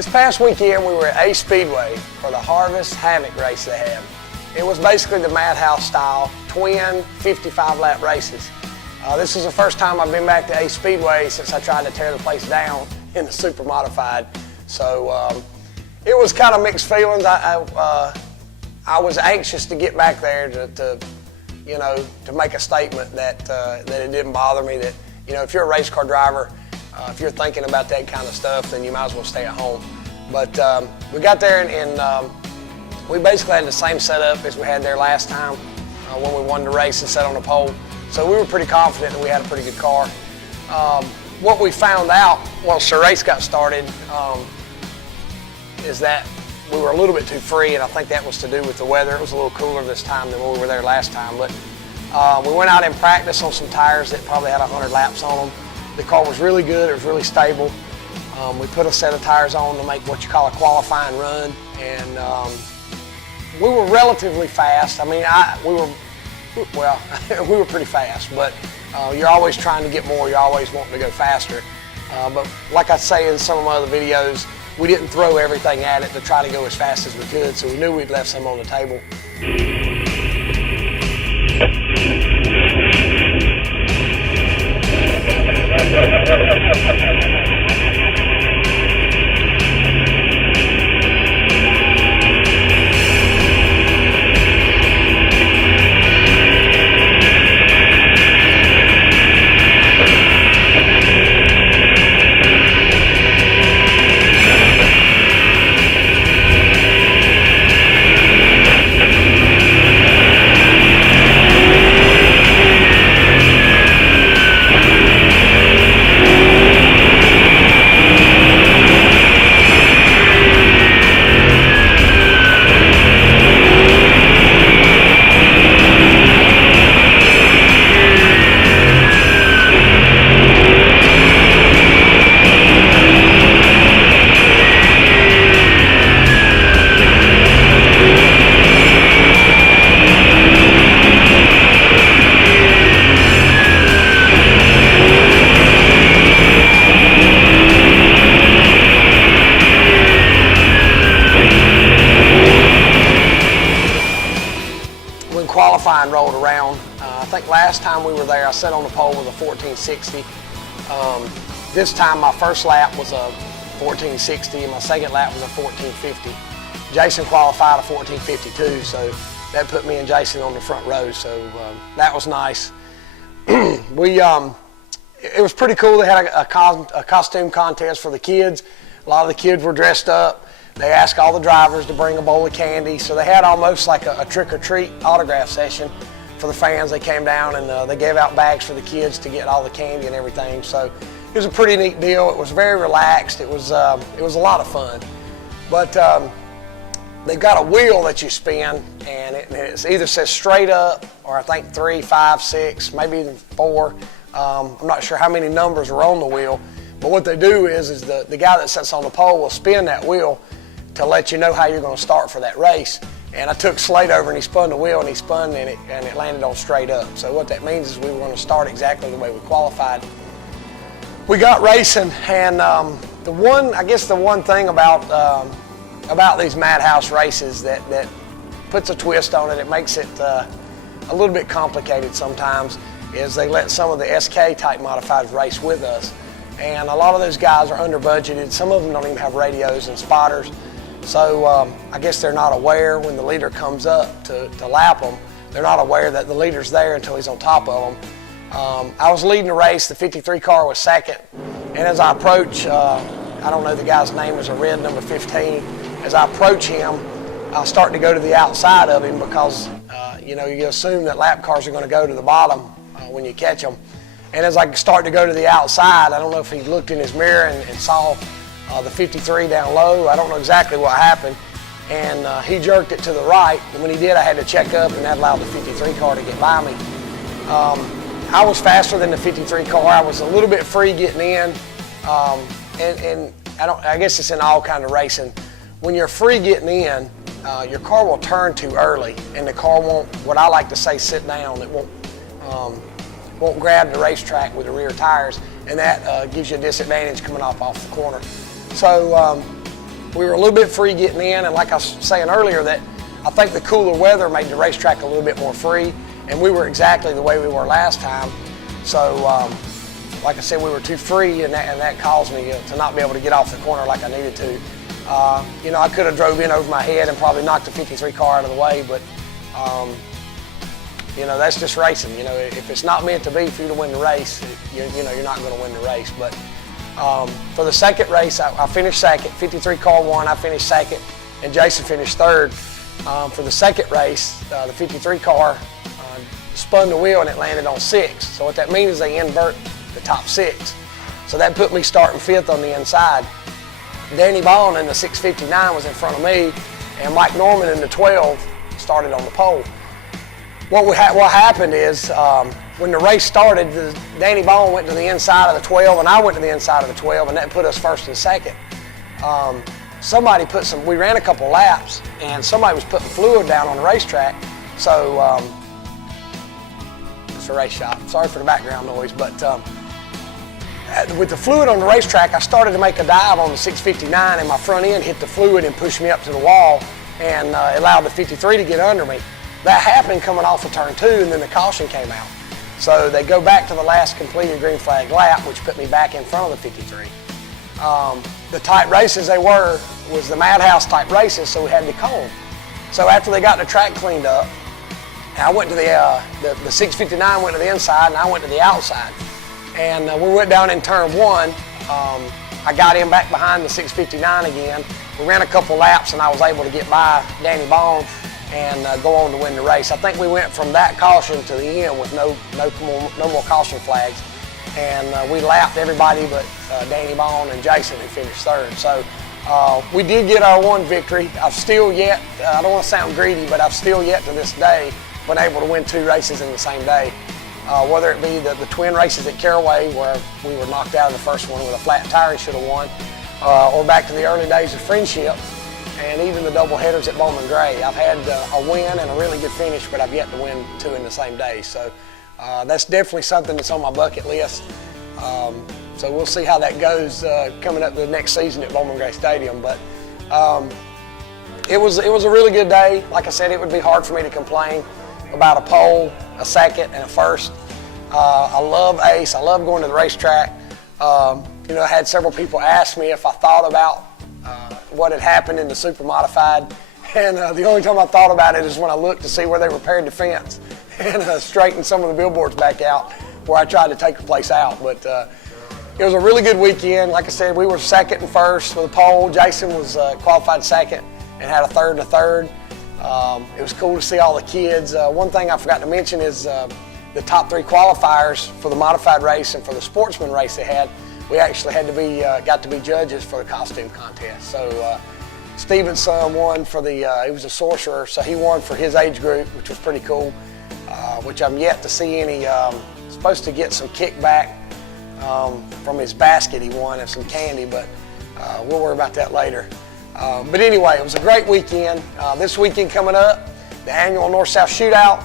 This past weekend we were at A Speedway for the Harvest Havoc race they had. It was basically the Madhouse style, twin 55-lap races. This is the first time I've been back to A Speedway since I tried to tear the place down in the super modified. So it was kind of mixed feelings. I was anxious to get back there to make a statement that it didn't bother me. That if you're a race car driver, if you're thinking about that kind of stuff, then you might as well stay at home. But we got there and we basically had the same setup as we had there last time when we won the race and sat on the pole. So we were pretty confident that we had a pretty good car. What we found out once the race got started is that we were a little bit too free, and I think that was to do with the weather. It was a little cooler this time than when we were there last time. But we went out and practiced on some tires that probably had 100 laps on them. The car was really good, it was really stable. We put a set of tires on to make what you call a qualifying run, and we were relatively fast. I mean, we were pretty fast, but you're always trying to get more, you're always wanting to go faster. But like I say in some of my other videos, we didn't throw everything at it to try to go as fast as we could, so we knew we'd left some on the table. Qualifying rolled around. I think last time we were there, I sat on the pole with a 1460. This time my first lap was a 1460 and my second lap was a 1450. Jason qualified a 1452, so that put me and Jason on the front row, so that was nice. It was pretty cool. They had a costume contest for the kids. A lot of the kids were dressed up. They asked all the drivers to bring a bowl of candy, so they had almost like a trick-or-treat autograph session for the fans. They came down and they gave out bags for the kids to get all the candy and everything. So it was a pretty neat deal. It was very relaxed. It was a lot of fun. But they've got a wheel that you spin, and it either says straight up, or I think 3, 5, 6, maybe even 4. I'm not sure how many numbers are on the wheel. But what they do is the guy that sits on the pole will spin that wheel to let you know how you're going to start for that race. And I took Slate over and he spun the wheel and he spun and it landed on straight up. So what that means is we were going to start exactly the way we qualified. We got racing, and the one thing about these Madhouse races that puts a twist on it, it makes it a little bit complicated sometimes, is they let some of the SK type modifieds race with us. And a lot of those guys are under budgeted. Some of them don't even have radios and spotters. So I guess they're not aware when the leader comes up to lap them. They're not aware that the leader's there until he's on top of them. I was leading the race. The 53 car was second. And as I approach, I don't know the guy's name, is a red number 15. As I approach him, I start to go to the outside of him because you assume that lap cars are going to go to the bottom when you catch them. And as I start to go to the outside, I don't know if he looked in his mirror and saw the 53 down low. I don't know exactly what happened. And he jerked it to the right. And when he did, I had to check up, and that allowed the 53 car to get by me. I was faster than the 53 car. I was a little bit free getting in. And I guess it's in all kind of racing. When you're free getting in, your car will turn too early, and the car won't, what I like to say, sit down. It won't grab the racetrack with the rear tires, and that gives you a disadvantage coming off the corner. So we were a little bit free getting in, and like I was saying earlier, that I think the cooler weather made the racetrack a little bit more free, and we were exactly the way we were last time. So, like I said, we were too free, and that caused me to not be able to get off the corner like I needed to. You know, I could have drove in over my head and probably knocked the 53 car out of the way, but you know, that's just racing. You know, if it's not meant to be for you to win the race, you know, you're not going to win the race. But for the second race, I finished second. 53 car won, I finished second, and Jason finished third. For the second race, the 53 car spun the wheel and it landed on 6. So what that means is they invert the top 6. So that put me starting 5th on the inside. Danny Bond in the 659 was in front of me, and Mike Norman in the 12 started on the pole. What happened is when the race started, Danny Bond went to the inside of the 12 and I went to the inside of the 12, and that put us first and second. Somebody we ran a couple laps, and somebody was putting fluid down on the racetrack. So it's a race shop. Sorry for the background noise, but with the fluid on the racetrack, I started to make a dive on the 659, and my front end hit the fluid and pushed me up to the wall, and allowed the 53 to get under me. That happened coming off of turn 2, and then the caution came out. So they go back to the last completed green flag lap, which put me back in front of the 53. The tight races was the madhouse type races, so we had the cone. So after they got the track cleaned up, I went to the 659 went to the inside, and I went to the outside. And we went down in turn 1. I got in back behind the 659 again. We ran a couple laps, and I was able to get by Danny Bond and go on to win the race. I think we went from that caution to the end with no more caution flags. And we lapped everybody but Danny Bond and Jason, who finished third. So we did get our one victory. I've still yet, I don't want to sound greedy, but I've still yet to this day been able to win 2 races in the same day. Whether it be the twin races at Caraway, where we were knocked out of the first one with a flat tire and should have won, or back to the early days of Friendship, and even the double headers at Bowman Gray. I've had a win and a really good finish, but I've yet to win 2 in the same day. So that's definitely something that's on my bucket list. So we'll see how that goes coming up the next season at Bowman Gray Stadium. But it was a really good day. Like I said, it would be hard for me to complain about a pole, a second, and a first. I love Ace. I love going to the racetrack. You know, I had several people ask me if I thought about what had happened in the super modified, and the only time I thought about it is when I looked to see where they repaired the fence and straightened some of the billboards back out where I tried to take the place out. But it was a really good weekend. Like I said, we were second and first with a pole. Jason was qualified second and had a third and a third. It was cool to see all the kids. One thing I forgot to mention is the top 3 qualifiers for the modified race and for the sportsman race they had. We actually had to be got to be judges for the costume contest. So Steven's son won for he was a sorcerer, so he won for his age group, which was pretty cool. Which I'm yet to see any. Supposed to get some kickback from his basket he won and some candy, but we'll worry about that later. But anyway, it was a great weekend. This weekend coming up, the annual North-South Shootout.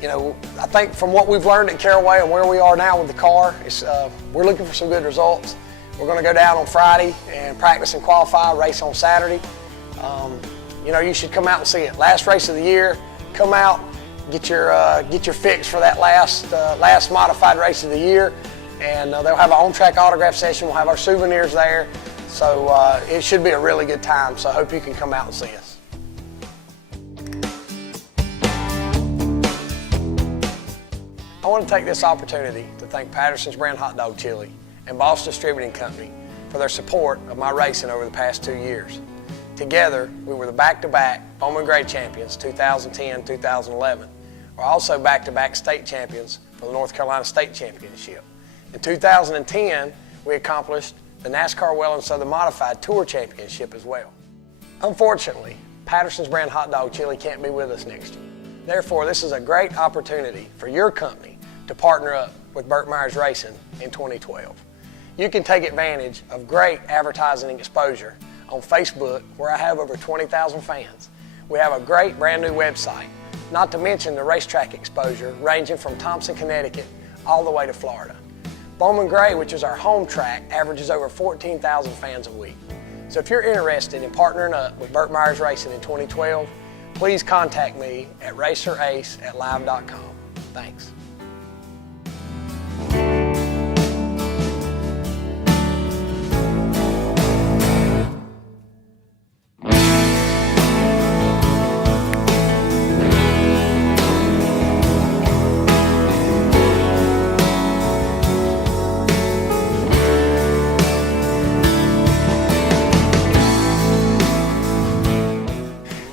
You know, I think from what we've learned at Caraway and where we are now with the car, we're looking for some good results. We're going to go down on Friday and practice and qualify, race on Saturday. You know, you should come out and see it. Last race of the year, come out, get your fix for that last modified race of the year, and they'll have an on-track autograph session. We'll have our souvenirs there, so it should be a really good time. So I hope you can come out and see us. I want to take this opportunity to thank Patterson's Brand Hot Dog Chili and Boss Distributing Company for their support of my racing over the past 2 years. Together, we were the back-to-back Bowman Gray champions 2010-2011. We're also back-to-back state champions for the North Carolina State Championship. In 2010, we accomplished the NASCAR Well and Southern Modified Tour Championship as well. Unfortunately, Patterson's Brand Hot Dog Chili can't be with us next year. Therefore, this is a great opportunity for your company to partner up with Burt Myers Racing in 2012. You can take advantage of great advertising exposure on Facebook, where I have over 20,000 fans. We have a great brand new website, not to mention the racetrack exposure ranging from Thompson, Connecticut, all the way to Florida. Bowman Gray, which is our home track, averages over 14,000 fans a week. So if you're interested in partnering up with Burt Myers Racing in 2012, please contact me at racerace@live.com. Thanks.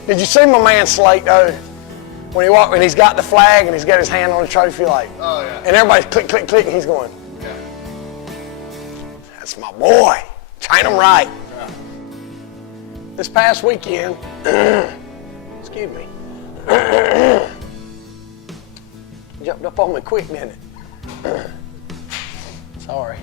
Did you see my man Slate though? When he walked, and he's got the flag and he's got his hand on the trophy, like, oh yeah. And everybody's click, click, click, and he's going, Yeah. That's my boy. Train him right. Yeah. This past weekend, excuse me, jumped up on me quick, didn't it? Sorry.